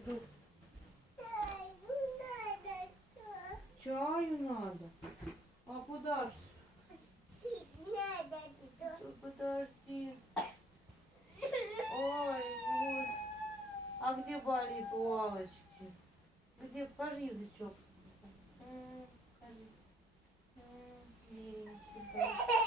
иду. Чаю надо. А куда ж? Подожди. Ой, ой. А где болит у Алочки? Где? Покажи язычок. Покажи. Миленький.